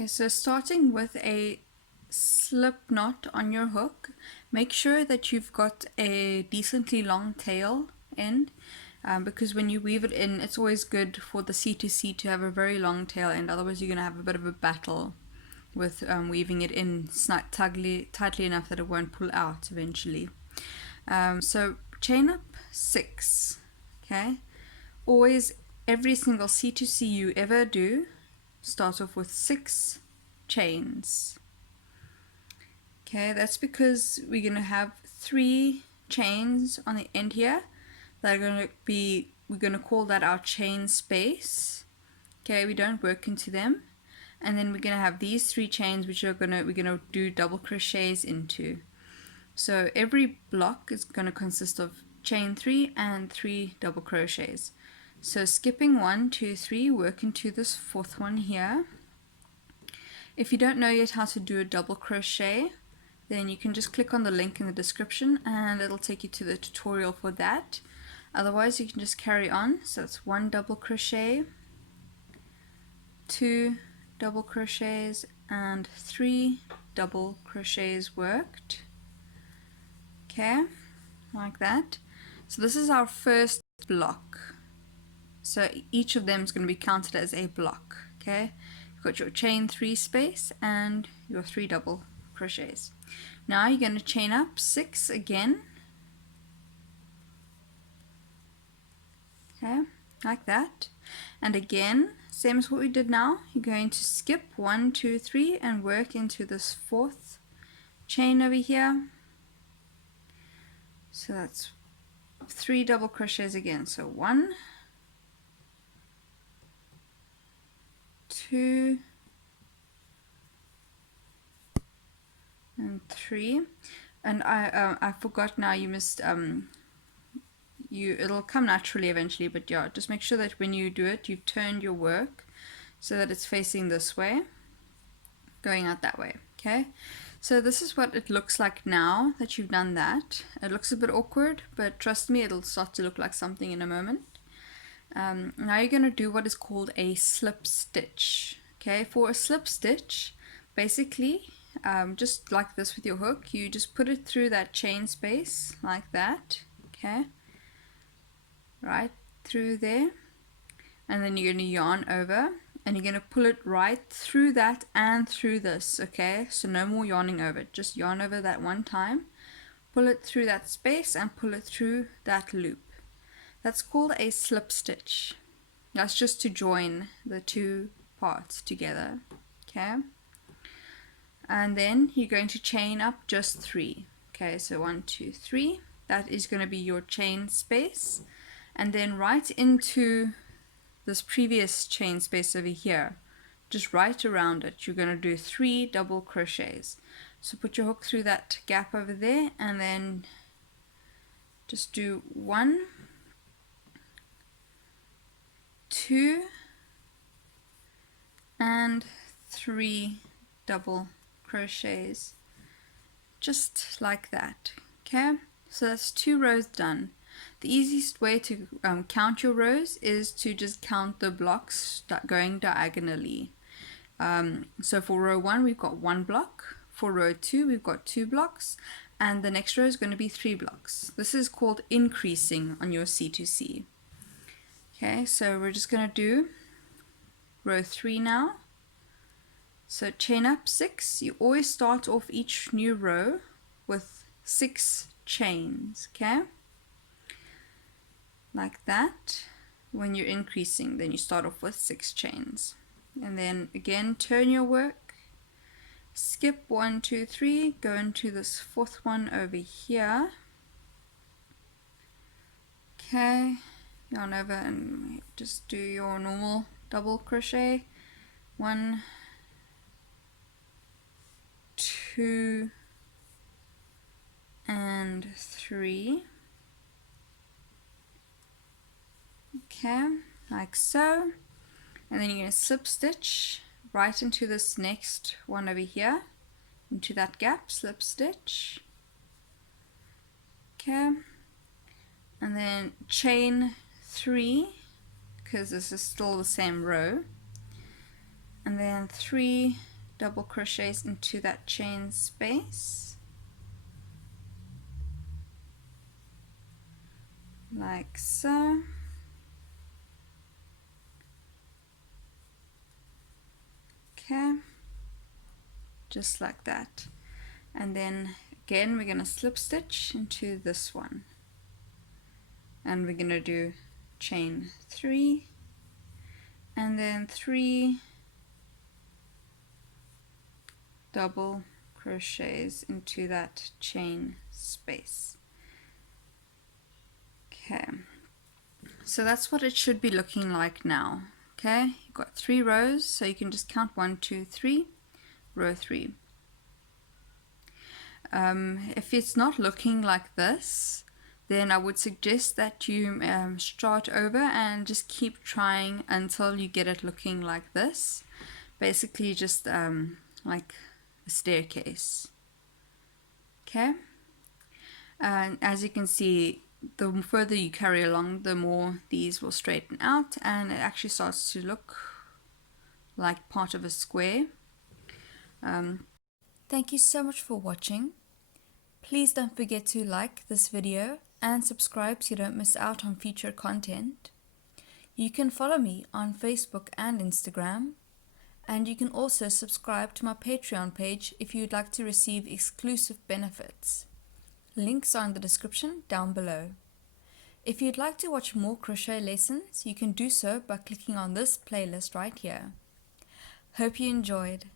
Okay, so starting with a slip knot on your hook, make sure that you've got a decently long tail end, because when you weave it in, it's always good for the C2C to have a very long tail end, otherwise you're going to have a bit of a battle with weaving it in tightly enough that it won't pull out eventually. So chain up 6, okay? Always, every single C2C you ever do, start off with 6 chains. Okay, that's because we're going to have 3 chains on the end here that are going to be, we're going to call that our chain space. Okay, we don't work into them. And then we're going to have these 3 chains which we're going to do double crochets into. So every block is going to consist of chain 3 and 3 double crochets. So skipping 1, 2, 3, work into this 4th one here. If you don't know yet how to do a double crochet, then you can just click on the link in the description and it'll take you to the tutorial for that. Otherwise you can just carry on. So it's 1 double crochet, 2 double crochets, and 3 double crochets worked. Okay, like that. So this is our first block. So each of them is going to be counted as a block. Okay, you've got your chain 3 space and your 3 double crochets. Now you're going to chain up 6 again. Okay, like that. And again, same as what we did now, you're going to skip 1, 2, 3 and work into this 4th chain over here. So that's 3 double crochets again. So 1, 2, and 3. And I forgot now, you must it'll come naturally eventually, but yeah, just make sure that when you do it, you've turned your work so that it's facing this way, going out that way. Okay, so this is what it looks like now that you've done that. It looks a bit awkward, but trust me, it'll start to look like something in a moment. Now you're going to do what is called a slip stitch. Okay, for a slip stitch, basically, just like this with your hook, you just put it through that chain space like that. Okay, right through there, and then you're going to yarn over and you're going to pull it right through that and through this. Okay, so no more yarning over it, just yarn over that one time, pull it through that space and pull it through that loop. That's called a slip stitch. That's just to join the 2 parts together. Okay, and then you're going to chain up just 3. Okay, so 1, 2, 3, that is going to be your chain space. And then right into this previous chain space over here, just right around it, you're going to do 3 double crochets. So put your hook through that gap over there and then just do 1, 2, and 3 double crochets, just like that. Okay, so that's 2 rows done. The easiest way to count your rows is to just count the blocks going diagonally. So for row 1 we've got 1 block, for row 2 we've got 2 blocks, and the next row is going to be 3 blocks. This is called increasing on your C2C. Okay, so we're just going to do row 3 now. So chain up 6. You always start off each new row with 6 chains. Okay, like that. When you're increasing, then you start off with 6 chains, and then again turn your work, skip 1, 2, 3, go into this 4th one over here. Okay, yarn over and just do your normal double crochet. 1, 2, and 3. Okay, like so. And then you're going to slip stitch right into this next one over here, into that gap, slip stitch. Okay, and then chain 3, because this is still the same row, and then 3 double crochets into that chain space like so. Okay, just like that. And then again we're going to slip stitch into this one, and we're going to do chain 3 and then 3 double crochets into that chain space. Okay, so that's what it should be looking like now. Okay, you've got 3 rows, so you can just count 1, 2, 3, row 3. If it's not looking like this, then I would suggest that you start over and just keep trying until you get it looking like this. Basically just like a staircase. Okay, and as you can see, the further you carry along, the more these will straighten out, and it actually starts to look like part of a square. Thank you so much for watching. Please don't forget to like this video and subscribe so you don't miss out on future content. You can follow me on Facebook and Instagram, and you can also subscribe to my Patreon page if you'd like to receive exclusive benefits. Links are in the description down below. If you'd like to watch more crochet lessons, you can do so by clicking on this playlist right here. Hope you enjoyed.